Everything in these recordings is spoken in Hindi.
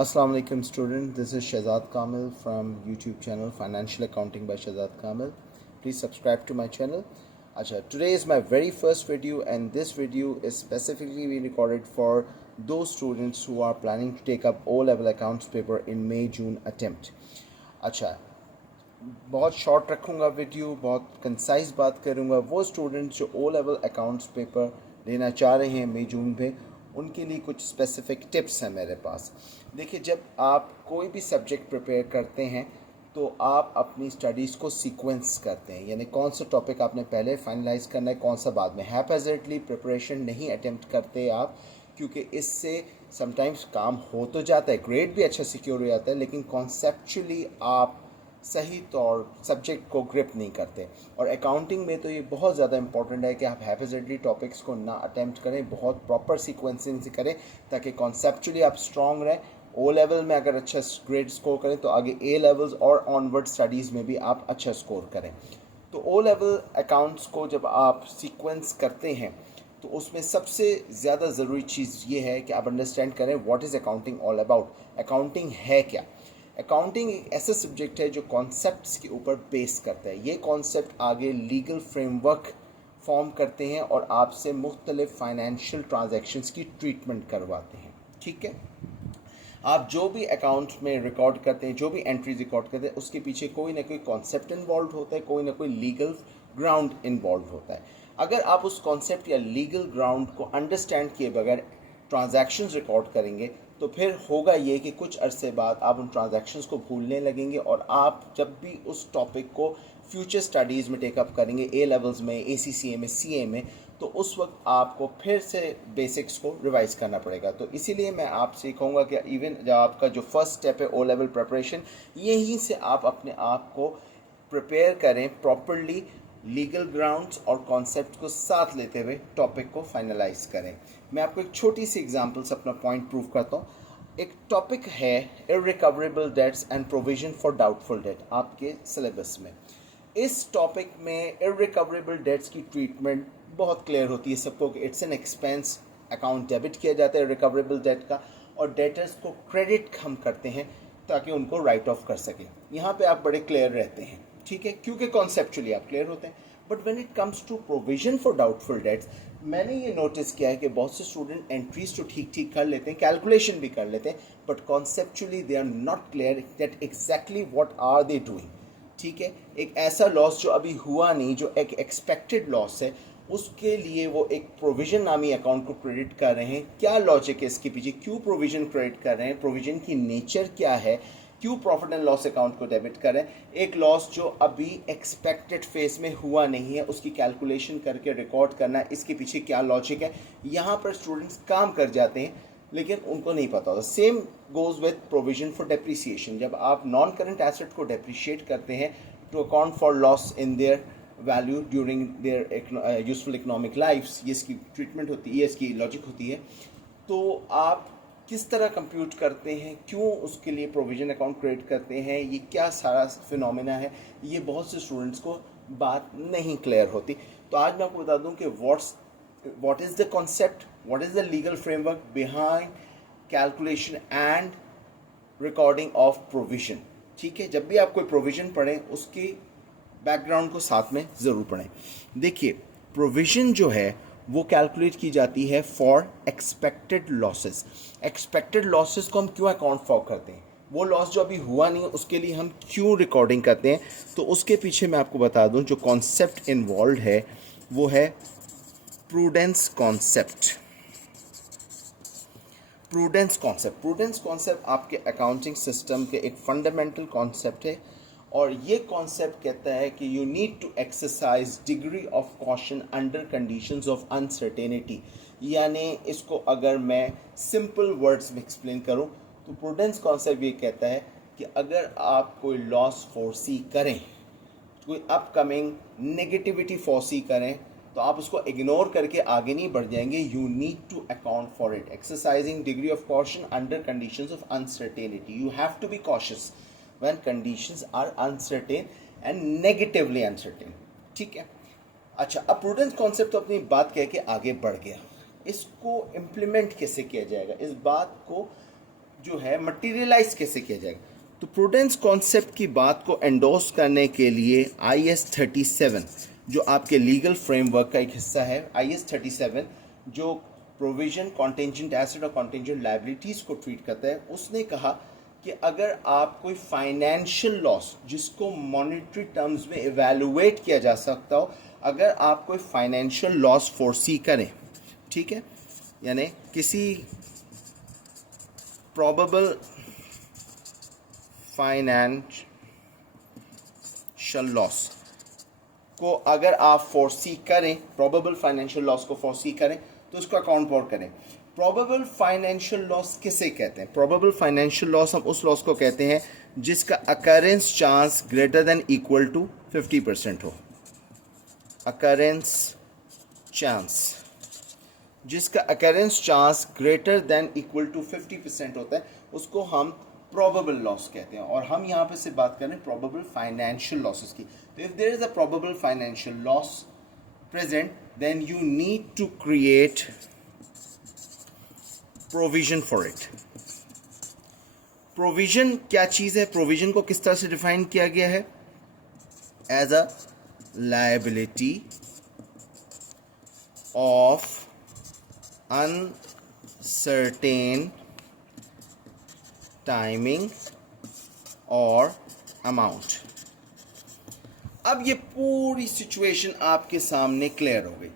Assalamu alaikum student, this is Shahzad Kamil from YouTube channel Financial Accounting by Shahzad Kamil. Please subscribe to my channel. Today is my very first video and this video is specifically being recorded for those students who are planning to take up O-level accounts paper in May-June attempt. अच्छा, बहुत शॉर्ट रखूँगा वीडियो, बहुत कंसाइज बात करूँगा. वो स्टूडेंट्स जो ओ लेवल अकाउंट्स पेपर लेना चाह रहे हैं मई जून में, उनके लिए कुछ स्पेसिफिक टिप्स हैं मेरे पास. देखिए, जब आप कोई भी सब्जेक्ट प्रिपेयर करते हैं तो आप अपनी स्टडीज़ को सीक्वेंस करते हैं, यानी कौन सा टॉपिक आपने पहले फाइनलाइज करना है, कौन सा बाद में. हैपहैज़र्डली प्रिपरेशन नहीं अटेम्प्ट करते आप, क्योंकि इससे समटाइम्स काम हो तो जाता है, ग्रेड भी अच्छा सिक्योर हो जाता है, लेकिन कॉन्सेप्चुअली आप सही तौर सब्जेक्ट को ग्रिप नहीं करते. और अकाउंटिंग में तो ये बहुत ज़्यादा इंपॉर्टेंट है कि आप हैपहैज़र्डली टॉपिक्स को ना अटेम्प्ट करें, बहुत प्रॉपर सीक्वेंसिंग से करें ताकि कॉन्सेप्चुअली आप स्ट्रॉन्ग रहें. ओ लेवल में अगर अच्छा ग्रेड स्कोर करें तो आगे ए लेवल्स और ऑनवर्ड स्टडीज़ में भी आप अच्छा स्कोर करें. तो ओ लेवल अकाउंट्स को जब आप सीक्वेंस करते हैं तो उसमें सबसे ज़्यादा ज़रूरी चीज़ ये है कि आप अंडरस्टैंड करें what is accounting all about. Accounting है क्या? अकाउंटिंग एक ऐसा सब्जेक्ट है जो कॉन्सेप्ट्स के ऊपर बेस करता है. ये कॉन्सेप्ट आगे लीगल फ्रेमवर्क फॉर्म करते हैं और आपसे मुख्तलिफ फाइनेंशियल ट्रांजैक्शंस की ट्रीटमेंट करवाते हैं. ठीक है, आप जो भी अकाउंट में रिकॉर्ड करते हैं, जो भी एंट्रीज रिकॉर्ड करते हैं, उसके पीछे कोई ना कोई कॉन्सेप्ट इन्वॉल्व होता है, कोई ना कोई लीगल ग्राउंड इन्वॉल्व होता है. अगर आप उस कॉन्सेप्ट या लीगल ग्राउंड को अंडरस्टैंड किए बगैर ट्रांजैक्शंस रिकॉर्ड करेंगे तो फिर होगा ये कि कुछ अरसे बाद आप उन ट्रांजैक्शंस को भूलने लगेंगे और आप जब भी उस टॉपिक को फ्यूचर स्टडीज़ में टेकअप करेंगे, ए लेवल्स में, ACCA में, CA में, तो उस वक्त आपको फिर से बेसिक्स को रिवाइज करना पड़ेगा. तो इसीलिए मैं आपसे कहूँगा कि इवन जब आपका जो फर्स्ट स्टेप है ओ लेवल प्रिपरेशन, यहीं से आप अपने आप को प्रिपेयर करें प्रॉपरली, लीगल ग्राउंड्स और कॉन्सेप्ट को साथ लेते हुए टॉपिक को फाइनलाइज करें. मैं आपको एक छोटी सी एग्जांपल से अपना पॉइंट प्रूव करता हूँ. एक टॉपिक है irrecoverable debts and provision for doubtful debt आपके सिलेबस में. इस टॉपिक में इररिकवरेबल डेट्स की ट्रीटमेंट बहुत क्लियर होती है सबको कि it's an expense, account debit किया जाता है रिकवरेबल डेट का, और डेटर्स को क्रेडिट हम करते हैं ताकि उनको राइट ऑफ कर सकें. यहाँ पे आप बड़े क्लियर रहते हैं, ठीक है, क्योंकि कॉन्सेप्चुअली आप क्लियर होते हैं. But when it comes to provision for doubtful debts, मैंने ये नोटिस किया है कि बहुत से स्टूडेंट एंट्रीज तो ठीक ठीक कर लेते हैं, कैलकुलेशन भी कर लेते हैं, but conceptually they are not clear that exactly what are they doing. ठीक है, एक ऐसा लॉस जो अभी हुआ नहीं, जो एक एक्सपेक्टेड लॉस है, उसके लिए वो एक प्रोविजन नामी अकाउंट को क्रेडिट कर रहे हैं. क्या लॉजिक है इसके पीछे, क्यों प्रोविजन क्रेडिट कर रहे हैं, प्रोविजन की नेचर क्या है, क्यों प्रॉफिट एंड लॉस अकाउंट को डेबिट कर रहे हैं. एक लॉस जो अभी एक्सपेक्टेड फेज में हुआ नहीं है, उसकी कैलकुलेशन करके रिकॉर्ड करना, इसके पीछे क्या लॉजिक है. यहाँ पर स्टूडेंट्स काम कर जाते हैं लेकिन उनको नहीं पता होता. Same goes with provision for depreciation. जब आप नॉन करंट एसेट को डेप्रिशिएट करते हैं to account for loss in their value during their useful economic lifes, ये इसकी ट्रीटमेंट होती है, इसकी लॉजिक होती है. तो आप किस तरह कंप्यूट करते हैं, क्यों उसके लिए प्रोविजन अकाउंट क्रिएट करते हैं, ये क्या सारा फिनोमेना है, ये बहुत से स्टूडेंट्स को बात नहीं क्लियर होती. तो आज मैं आपको बता दूं कि what is the concept, what is the legal framework behind calculation and recording of provision. ठीक है, जब भी आप कोई प्रोविजन पढ़ें उसकी बैकग्राउंड को साथ में ज़रूर पढ़ें. देखिए, प्रोविजन जो है वो कैलकुलेट की जाती है for expected losses. Expected losses को हम क्यों अकाउंट फॉर करते हैं, वो लॉस जो अभी हुआ नहीं है उसके लिए हम क्यों रिकॉर्डिंग करते हैं. तो उसके पीछे मैं आपको बता दूं जो कॉन्सेप्ट इन्वॉल्व है वो है प्रूडेंस कॉन्सेप्ट. प्रूडेंस कॉन्सेप्ट आपके अकाउंटिंग सिस्टम के एक फंडामेंटल कॉन्सेप्ट है, और ये कॉन्सेप्ट कहता है कि you need to exercise degree of caution under conditions of uncertainty. यानी इसको अगर मैं सिंपल वर्ड्स में एक्सप्लेन करूं तो प्रूडेंस कॉन्सेप्ट ये कहता है कि अगर आप कोई लॉस फोरसी करें, कोई अपकमिंग नेगेटिविटी फोरसी करें, तो आप उसको इग्नोर करके आगे नहीं बढ़ जाएंगे. You need to account for it, exercising degree of caution under conditions of uncertainty. You have to be cautious when conditions are uncertain and negatively uncertain. ठीक है, अच्छा, अब प्रूडेंस कॉन्सेप्ट तो अपनी बात कह के आगे बढ़ गया. इसको इम्प्लीमेंट कैसे किया जाएगा, इस बात को जो है मटीरियलाइज कैसे किया जाएगा। तो प्रूडेंस कॉन्सेप्ट की बात को एंडोर्स करने के लिए IS 37 जो आपके लीगल फ्रेमवर्क का एक हिस्सा है, IS 37 जो प्रोविजन कॉन्टेंजेंट एसेट और कॉन्टेंजेंट लायबिलिटीज़ को ट्रीट करता है, उसने कहा कि अगर आप कोई फाइनेंशियल लॉस जिसको मॉनेटरी टर्म्स में इवेलुएट किया जा सकता हो, अगर आप कोई फाइनेंशियल लॉस फोरसी करें, ठीक है, यानी किसी प्रोबेबल फाइनेंशियल लॉस को अगर आप फोरसी करें, प्रोबेबल फाइनेंशियल लॉस को फोरसी करें, तो उसको अकाउंट फॉर करें। प्रोबेबल फाइनेंशियल लॉस किसे कहते हैं? प्रोबेबल फाइनेंशियल लॉस हम उस लॉस को कहते हैं जिसका occurrence chance greater than equal to 50% हो। अकरेंस चांस, जिसका occurrence chance greater than equal to 50% होता है, उसको हम प्रोबेबल लॉस कहते हैं। और हम यहाँ पे से बात करें प्रोबेबल फाइनेंशियल लॉसेस की। तो if there is a probable financial loss present, then you need to create provision for it. Provision क्या चीज़ है? Provision को किस तरह से डिफाइन किया गया है? As a liability of uncertain timing or amount. अब ये पूरी सिचुएशन आपके सामने क्लियर हो गई,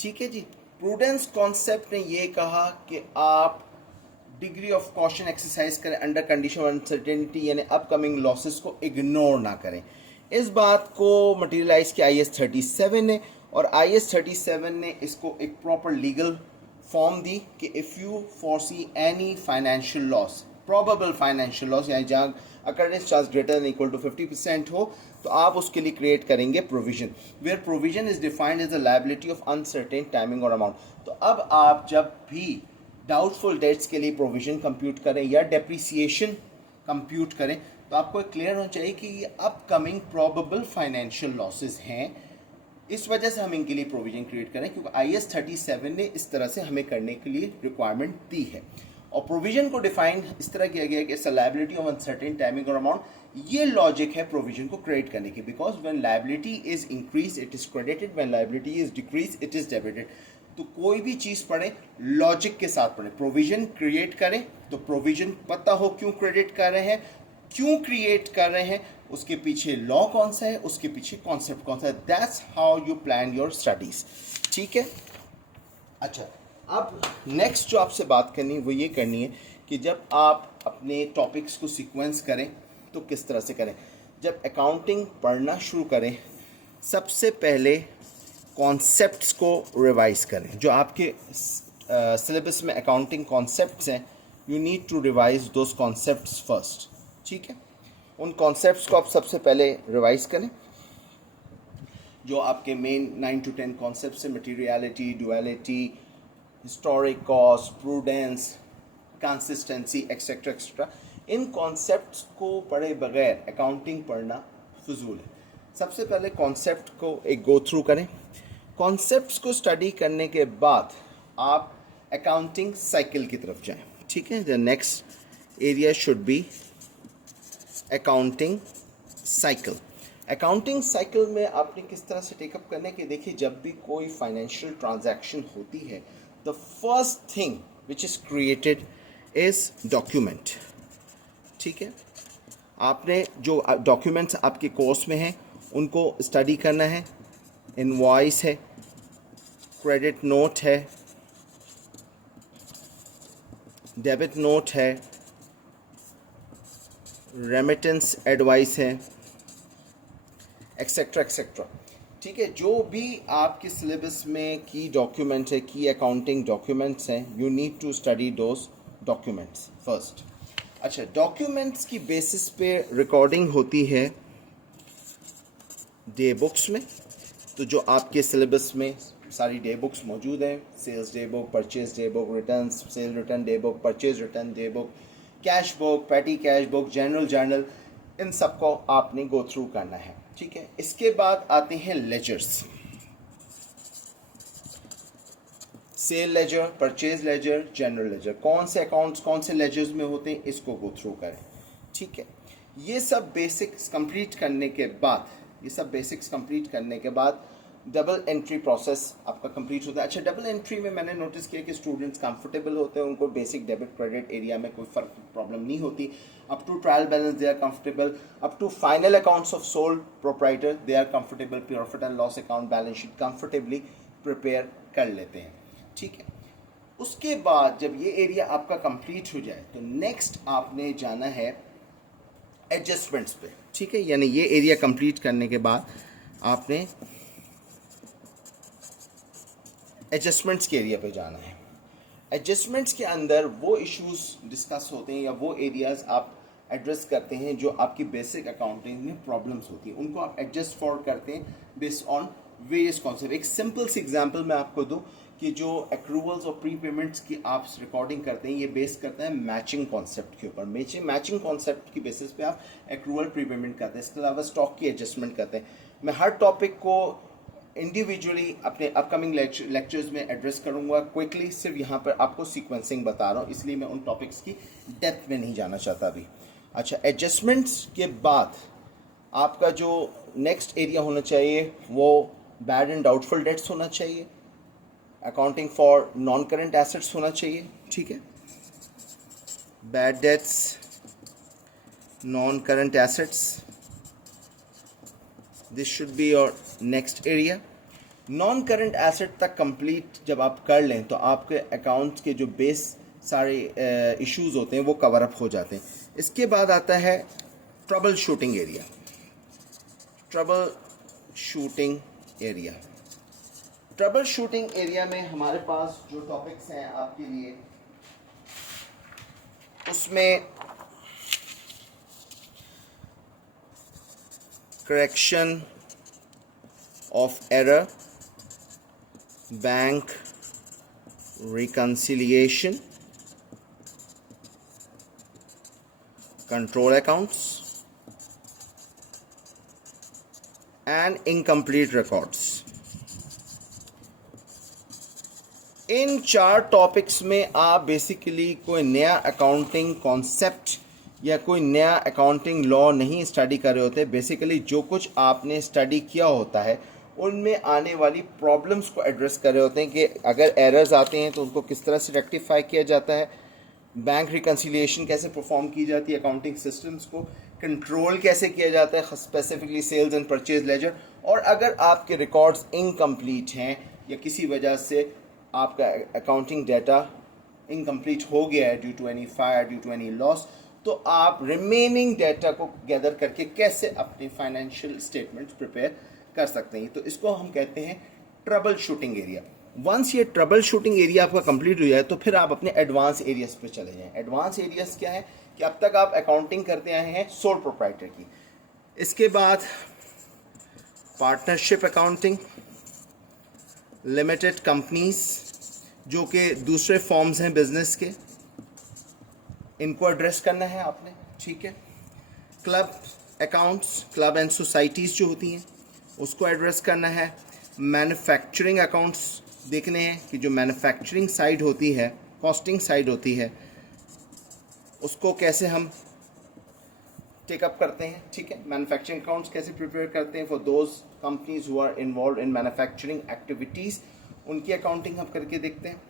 ठीक है जी। प्रूडेंस कॉन्सेप्ट ने ये कहा कि आप डिग्री ऑफ कॉशन एक्सरसाइज करें अंडर कंडीशन ऑफ अनसर्टेनिटी, यानी अपकमिंग लॉसेस को इग्नोर ना करें। इस बात को मटीरियलाइज किया IS 37 ने, और IS 37 ने इसको एक प्रॉपर लीगल फॉर्म दी कि if you foresee any financial loss, probable financial loss, यानी जहाँ occurrence chance greater than equal to 50% हो, तो आप उसके लिए क्रिएट करेंगे provision, where provision is defined as a liability of uncertain timing और अमाउंट। तो अब आप जब भी डाउटफुल डेट्स के लिए प्रोविजन कंप्यूट करें या डेप्रिसिएशन कंप्यूट करें, तो आपको क्लियर होना चाहिए कि ये अपकमिंग प्रोबेबल फाइनेंशियल लॉसेस हैं, इस वजह से हम इनके लिए प्रोविजन क्रिएट करें, क्योंकि IS 37 ने इस तरह से हमें करने के लिए रिक्वायरमेंट दी है। और प्रोविजन को डिफाइन इस तरह किया गया है कि it's a liability of uncertain timing और अमाउंट। ये लॉजिक है प्रोविजन को क्रिएट करने की, because when liability is increase it is credited, when liability is decrease it is debited. तो कोई भी चीज़ पढ़े लॉजिक के साथ पढ़े। प्रोविजन क्रिएट करें तो प्रोविजन पता हो क्यों क्रेडिट कर रहे हैं, क्यों क्रिएट कर रहे हैं, उसके पीछे लॉ कौन सा है, उसके पीछे कॉन्सेप्ट कौन सा है। That's how you plan your studies, ठीक है। अच्छा, अब नेक्स्ट जो आपसे बात करनी है वो ये करनी है कि जब आप अपने टॉपिक्स को सीक्वेंस करें तो किस तरह से करें। जब अकाउंटिंग पढ़ना शुरू करें, सबसे पहले कॉन्सेप्ट्स को रिवाइज करें। जो आपके सिलेबस में अकाउंटिंग कॉन्सेप्ट्स हैं, you need to revise those concepts first, ठीक है। उन कॉन्सेप्ट्स को आप सबसे पहले रिवाइज करें, जो आपके मेन 9 to 10 कॉन्सेप्ट्स हैं, materiality, duality, historic cost, prudence, consistency, etcetera etcetera. इन कॉन्सेप्ट्स को पढ़े बगैर अकाउंटिंग पढ़ना फजूल है। सबसे पहले कॉन्सेप्ट को एक गो थ्रू करें। कॉन्सेप्ट्स को स्टडी करने के बाद आप अकाउंटिंग साइकिल की तरफ जाएं, ठीक है। The next area should be accounting cycle. Accounting cycle में आपने किस तरह से टेकअप करने के, देखिए जब भी कोई फाइनेंशियल ट्रांजैक्शन होती है, the first thing which is created is document, ठीक है। आपने जो डॉक्यूमेंट्स आपके कोर्स में हैं उनको स्टडी करना है। इनवॉइस है, क्रेडिट नोट है, डेबिट नोट है, रेमिटेंस एडवाइस है, एक्सेट्रा एक्सेट्रा, ठीक है। जो भी आपके सिलेबस में की डॉक्यूमेंट्स है, की अकाउंटिंग डॉक्यूमेंट्स हैं, you need to study those documents first. अच्छा, डॉक्यूमेंट्स की बेसिस पे रिकॉर्डिंग होती है डे बुक्स में। तो जो आपके सिलेबस में सारी डे बुक्स मौजूद हैं, sales day book, purchase day book, return, sale return day book, purchase return day book, cash book, petty cash book, general journal, इन सबको आपने गो थ्रू करना है, ठीक है। इसके बाद आते हैं ledgers. Sale ledger, purchase ledger, general ledger, कौन से अकाउंट्स कौन से लेजर्स में होते हैं, इसको गो थ्रू करें। ठीक है, ये सब बेसिक्स कंप्लीट करने के बाद, डबल एंट्री प्रोसेस आपका कंप्लीट होता है। अच्छा, डबल एंट्री में मैंने नोटिस किया कि स्टूडेंट्स कंफर्टेबल होते हैं, उनको बेसिक डेबिट क्रेडिट एरिया में कोई प्रॉब्लम नहीं होती। Up to trial balance they are comfortable, up to final accounts of sole proprietor they are comfortable, profit and loss account, balance sheet comfortably prepare कर लेते हैं। ठीक है, उसके बाद जब ये एरिया आपका कंप्लीट हो जाए तो नेक्स्ट आपने जाना है एडजस्टमेंट्स पे। ठीक है, यानी ये एरिया कंप्लीट करने के बाद आपने एडजस्टमेंट्स के एरिया पे जाना है। एडजस्टमेंट्स के अंदर वो इश्यूज डिस्कस होते हैं या वो एरियाज आप एड्रेस करते हैं जो आपकी बेसिक अकाउंटिंग में प्रॉब्लम्स होती हैं, उनको आप एडजस्ट फॉर करते हैं बेस्ड ऑन वेरियस कॉन्सेप्ट। एक सिंपल सी एग्जांपल मैं आपको दूं कि जो एक्रूवल्स और प्री पेमेंट्स की आप रिकॉर्डिंग करते हैं, ये बेस करता है मैचिंग कॉन्सेप्ट के ऊपर। मैचिंग कॉन्सेप्ट की बेसिस पे आप एक्रूवल प्री पेमेंट करते हैं, इसके अलावा स्टॉक की एडजस्टमेंट करते हैं। मैं हर टॉपिक को इंडिविजुअली अपने अपकमिंग लेक्चर्स में एड्रेस करूंगा क्विकली, सिर्फ यहाँ पर आपको सीक्वेंसिंग बता रहा हूँ, इसलिए मैं उन टॉपिक्स की डेप्थ में नहीं जाना चाहता अभी। अच्छा, एडजस्टमेंट्स के बाद आपका जो नेक्स्ट एरिया होना चाहिए वो बैड एंड डाउटफुल डेट्स होना चाहिए, accounting for non current assets होना चाहिए। ठीक है, bad debts, non current assets, this should be your next area. Non current asset तक कंप्लीट जब आप कर लें तो आपके अकाउंट्स के जो बेस सारे इश्यूज होते हैं वो कवर अप हो जाते हैं। इसके बाद आता है trouble shooting area. Trouble shooting area, trouble shooting area में हमारे पास जो टॉपिक्स हैं आपके लिए, उसमें correction of error, bank reconciliation, control accounts and incomplete records. In 4 topics में आप बेसिकली कोई नया अकाउंटिंग कॉन्सेप्ट या कोई नया अकाउंटिंग लॉ नहीं स्टडी कर रहे होते। बेसिकली जो कुछ आपने स्टडी किया होता है उनमें आने वाली प्रॉब्लम्स को एड्रेस कर रहे होते हैं कि अगर एरर्स आते हैं तो उनको किस तरह से रेक्टिफाई किया जाता है, बैंक रिकंसिलिएशन कैसे परफॉर्म की जाती है, अकाउंटिंग सिस्टम्स को कंट्रोल कैसे किया जाता है, specifically sales and purchase ledger. और अगर आपके रिकॉर्ड्स इनकम्प्लीट हैं या किसी वजह से आपका अकाउंटिंग डाटा इनकम्प्लीट हो गया है due to any fire, due to any loss, तो आप रिमेनिंग डाटा को गैदर करके कैसे अपनी फाइनेंशियल स्टेटमेंट्स प्रिपेयर कर सकते हैं। तो इसको हम कहते हैं ट्रबल शूटिंग एरिया। वंस ये ट्रबल शूटिंग एरिया आपका कंप्लीट हो जाए तो फिर आप अपने एडवांस एरियाज पे चले जाएं। एडवांस एरियाज क्या है कि अब तक आप अकाउंटिंग करते आए हैं सोल प्रोप्राइटर की, इसके बाद पार्टनरशिप अकाउंटिंग, लिमिटेड कंपनीज जो कि दूसरे फॉर्म्स हैं बिजनेस के, इनको एड्रेस करना है आपने। ठीक है, club accounts, club and societies जो होती हैं उसको एड्रेस करना है। मैन्युफैक्चरिंग अकाउंट्स देखने हैं कि जो मैन्युफैक्चरिंग साइड होती है, कॉस्टिंग साइड होती है, उसको कैसे हम टेकअप करते हैं। ठीक है, मैन्युफैक्चरिंग अकाउंट्स कैसे प्रिपेयर करते हैं for those companies who are involve in manufacturing activities, उनकी अकाउंटिंग हम करके देखते हैं।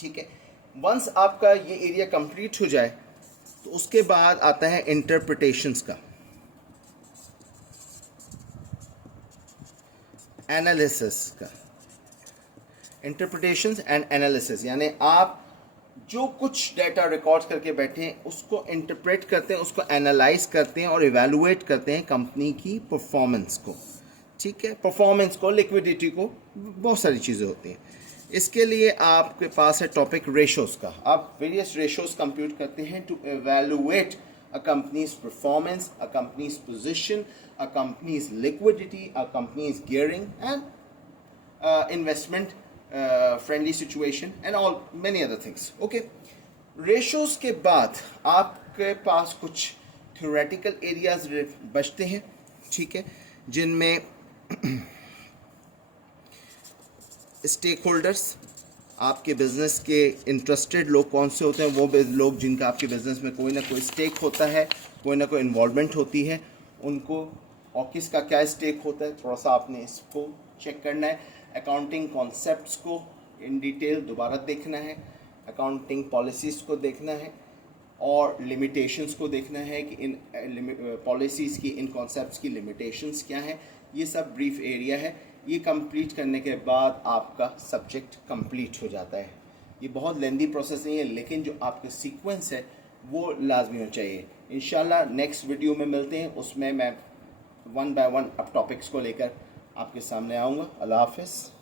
ठीक है, वंस आपका ये एरिया कंप्लीट हो जाए तो उसके बाद आता है इंटरप्रिटेशंस का, एनालिसिस का। इंटरप्रिटेशंस एंड एनालिसिस यानी आप जो कुछ डाटा रिकॉर्ड करके बैठे हैं उसको इंटरप्रेट करते हैं, उसको एनालाइज करते हैं और इवैल्यूएट करते हैं कंपनी की परफॉर्मेंस को। ठीक है, परफॉर्मेंस को, लिक्विडिटी को, बहुत सारी चीज़ें होती हैं। इसके लिए आपके पास है टॉपिक रेशोज़ का। आप वेरियस रेशोज़ कंप्यूट करते हैं to evaluate a company's performance, a company's position, a company's liquidity, a company's gearing and investment friendly situation and all many other things. Okay, ratios के बाद आपके पास कुछ theoretical areas बचते हैं। ठीक है, जिनमें stakeholders, आपके बिज़नेस के इंटरेस्टेड लोग कौन से होते हैं, वो लोग जिनका आपके बिज़नेस में कोई ना कोई स्टेक होता है, कोई ना कोई इन्वॉल्वमेंट होती है, उनको और किसका क्या स्टेक होता है, थोड़ा सा आपने इसको चेक करना है। अकाउंटिंग कॉन्सेप्ट्स को इन डिटेल दोबारा देखना है, अकाउंटिंग पॉलिसीज़ को देखना है और लिमिटेशंस को देखना है कि इन पॉलिसीज़ की, इन कॉन्सेप्ट्स की लिमिटेशंस क्या हैं। ये सब ब्रीफ एरिया है। ये कंप्लीट करने के बाद आपका सब्जेक्ट कंप्लीट हो जाता है। ये बहुत लेंदी प्रोसेस नहीं है, लेकिन जो आपके सीक्वेंस है वो लाजमी होना चाहिए। इंशाल्लाह नेक्स्ट वीडियो में मिलते हैं, उसमें मैं वन बाय वन अब टॉपिक्स को लेकर आपके सामने आऊँगा। अल्लाह हाफ़िज़।